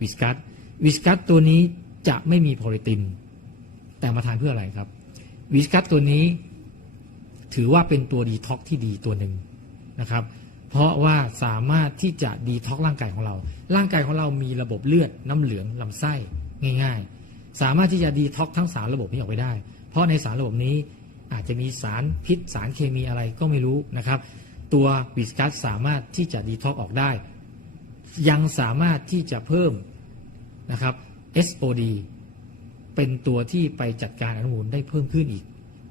วิสกัสวิสกัสตัวนี้จะไม่มีโพลิติน แต่มาทานเพื่ออะไรครับ วิสกัสตัวนี้ถือว่าเป็นตัวดีท็อกที่ดีตัวหนึ่งนะครับ เพราะว่าสามารถที่จะดีท็อกร่างกายของเรา ร่างกายของเรามีระบบเลือดน้ำเหลืองลำไส้ง่าย ๆ สามารถที่จะดีท็อกทั้งสารระบบนี้ออกไปได้ เพราะในสารระบบนี้อาจจะมีสารพิษสารเคมีอะไรก็ไม่รู้นะครับ ตัววิสกัสสามารถที่จะดีท็อกออกได้ ยังสามารถที่จะเพิ่มนะครับ SOD เป็นตัวที่ไปจัดการอนุมูลได้เพิ่มขึ้นอีก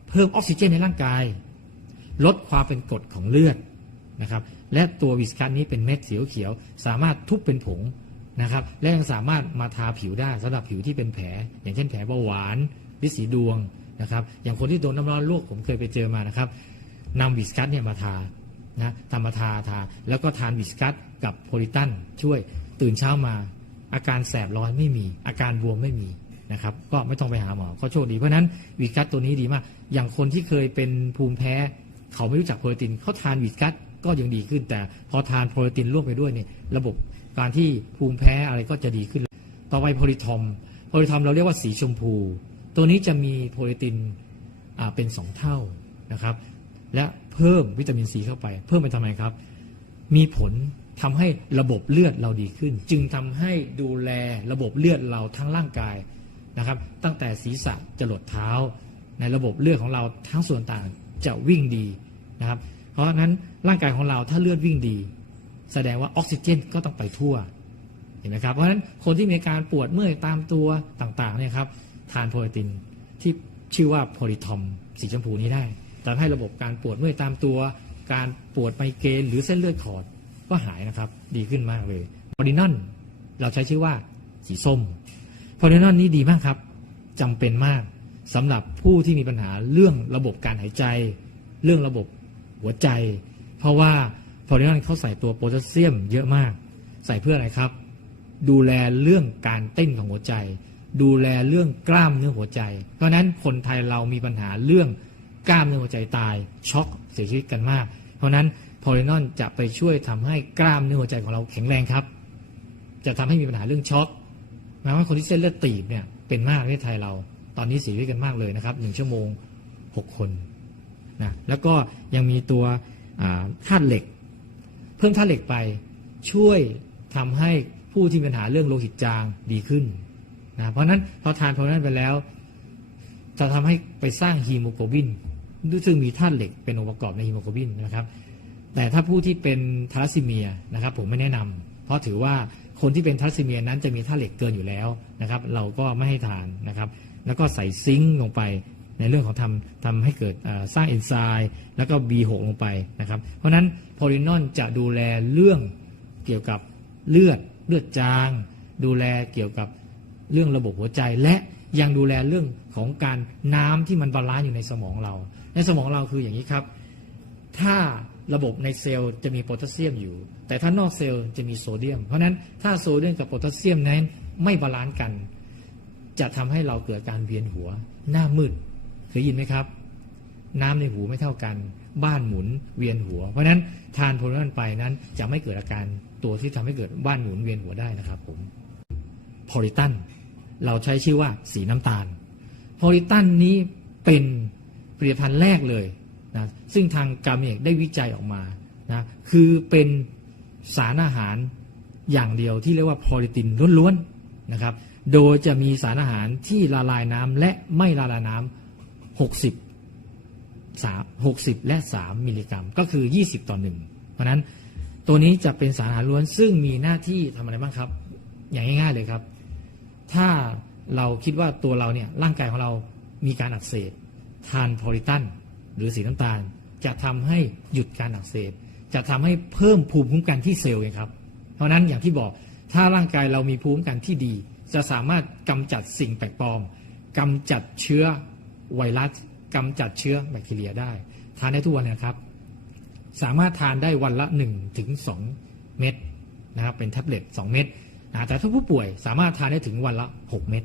เพิ่มออกซิเจนในร่างกาย ลดความเป็นกรดของเลือดนะครับ และตัววิสกัสนี้เป็นเม็ดสีเขียว สามารถทุบเป็นผงนะครับ และยังสามารถมาทาผิวได้สำหรับผิวที่เป็นแผล อย่างเช่นแผลเบาหวานลิสีดวงนะครับ อย่างคนที่โดนน้ำร้อนลวกผมเคยไปเจอมานะครับนำวิสกัสเนี่ยมาทา นะทำมทาทา แล้วก็ทานวิสกัสกับโพลิตันช่วยตื่นเช้ามา อาการแสบร้อนไม่มี อาการบวมไม่มีนะครับ ก็ไม่ต้องไปหาหมอก็โชคดีเพราะนั้นวิสกัสตัวนี้ดีมาก อย่างคนที่เคยเป็นภูมิแพ้ เขาไม่รู้จักโปรตีนเขาทานวิสกัสก็ยังดีขึ้น แต่พอทานโปรตีนร่วมไปด้วยเนี่ยระบบการที่ภูมิแพ้อะไรก็จะดีขึ้น ต่อไปโพลิทอมโพลิทอมเราเรียกว่าสีชมพู ตัวนี้จะมีโปรตีนเป็นสองเท่านะครับ และ พิ่มวิตามินซีเข้าไป เพิ่มไปทำไมครับ มีผลทำให้ระบบเลือดเราดีขึ้น จึงทำให้ดูแลระบบเลือดเราทั้งร่างกายนะครับ ตั้งแต่ศีรษะจรดเท้า ในระบบเลือดของเราทั้งส่วนต่างจะวิ่งดีนะครับ เพราะฉะนั้นร่างกายของเราถ้าเลือดวิ่งดี แสดงว่าออกซิเจนก็ต้องไปทั่วเห็นไหมครับเพราะฉะนั้นคนที่มีอาการปวดเมื่อยตามตัวต่างๆเนี่ยครับทานโพลิตินที่ชื่อว่าโพลิทอมสีชมพูนี้ได้ ทำให้ระบบการปวดเมื่อยตามตัว การปวดไมเกรนหรือเส้นเลือดขอดก็หายนะครับ ดีขึ้นมากเลยพอลินอนเราใช้ชื่อว่าสีส้มพอลินอนนี้ดีมากครับจำเป็นมากสำหรับผู้ที่มีปัญหาเรื่องระบบการหายใจ เรื่องระบบหัวใจ เพราะว่าพอลินอนเขาใส่ตัวโพแทสเซียมเยอะมาก ใส่เพื่ออะไรครับ ดูแลเรื่องการเต้นของหัวใจ ดูแลเรื่องกล้ามเนื้อหัวใจ เพราะนั้นคนไทยเรามีปัญหาเรื่อง กล้ามเนื้อหัวใจตายช็อกเสียชีวิตกันมาก เพราะนั้นโพลินอนจะไปช่วยทำให้กล้ามเนื้อหัวใจของเราแข็งแรงครับ จะทำให้มีปัญหาเรื่องช็อกแม้ว่าคนที่เส้นเลือดตีบเนี่ยเป็นมากในประเทศไทยเรา ตอนนี้เสียชีวิตกันมากเลยนะครับหนึ่งชั่วโมงหกคนนะแล้วก็ยังมีตัวธาตุเหล็ก เพิ่มธาตุเหล็กไปช่วยทำให้ผู้ที่มีปัญหาเรื่องโลหิตจางดีขึ้นนะเพราะนั้นพอทานโพอนั้นไปแล้ว จะทำให้ไปสร้างฮีโมโกลบินซึ่งมีธาตุเหล็กเป็นองค์ประกอบในฮีโมโกลบินนะครับ แต่ถ้าผู้ที่เป็นทาลัสซีเมียนะครับ ผมไม่แนะนำเพราะถือว่าคนที่เป็นทาลัสซีเมียนั้นจะมีธาตุเหล็กเกินอยู่แล้วนะครับ เราก็ไม่ให้ทานนะครับ แล้วก็ใส่ซิงค์ลงไปในเรื่องของทำทำให้เกิดสร้างเอนไซม์แล้วก็ B6 ลงไปนะครับ เพราะฉะนั้นโพลินอนจะดูแลเรื่องเกี่ยวกับเลือดเลือดจาง ดูแลเกี่ยวกับ เรื่องระบบหัวใจและยังดูแลเรื่องของการน้ำที่มันบาลานซ์อยู่ในสมองเรา ในสมองเราคืออย่างนี้ครับ ถ้าระบบในเซลล์จะมีโพแทสเซียมอยู่ แต่ถ้านอกเซลล์จะมีโซเดียม เพราะนั้นถ้าโซเดียมกับโพแทสเซียมนั้นไม่บาลานซ์กัน จะทำให้เราเกิดการเวียนหัว หน้ามืดเคยยินไหมครับ น้ำในหูไม่เท่ากัน บ้านหมุนเวียนหัว เพราะนั้นทานโพลินอนไปนั้นจะไม่เกิดอาการตัวที่ทำให้เกิดบ้านหมุนเวียนหัวได้นะครับผมโพลิตัน เราใช้ชื่อว่าสีน้ำตาลโพลิตันนี้เป็นผลิตภัณฑ์แรกเลยนะซึ่งทางกาเมกได้วิจัยออกมานะคือเป็นสารอาหารอย่างเดียวที่เรียกว่าโพลิตินล้วนๆนะครับ โดยจะมีสารอาหารที่ละลายน้ำและไม่ละลายน้ำ60 3 60 และ 3 มิลลิกรัม ก็คือ 20 ต่อ 1 เพราะฉะนั้นตัวนี้จะเป็นสารอาหารล้วนซึ่งมีหน้าที่ทำอะไรบ้างครับ อย่างง่ายๆเลยครับ ถ้าเราคิดว่าตัวเราเนี่ยร่างกายของเรามีการอักเสบทานโพลิตันหรือสีน้ำตาล จะทำให้หยุดการอักเสบ จะทำให้เพิ่มภูมิคุ้มกันที่เซลล์ไงครับ เพราะฉะนั้นอย่างที่บอกถ้าร่างกายเรามีภูมิคุ้มกันที่ดี จะสามารถกำจัดสิ่งแปลกปลอมกำจัดเชื้อไวรัสกำจัดเชื้อแบคทีเรียได้ ทานได้ทุกวันนะครับ สามารถทานได้วันละ1ถึง2เม็ดนะครับเป็นแท็บเล็ต2 เม็ด นะแต่ถ้าผู้ป่วยสามารถทานได้ถึงวันละ 6 เม็ด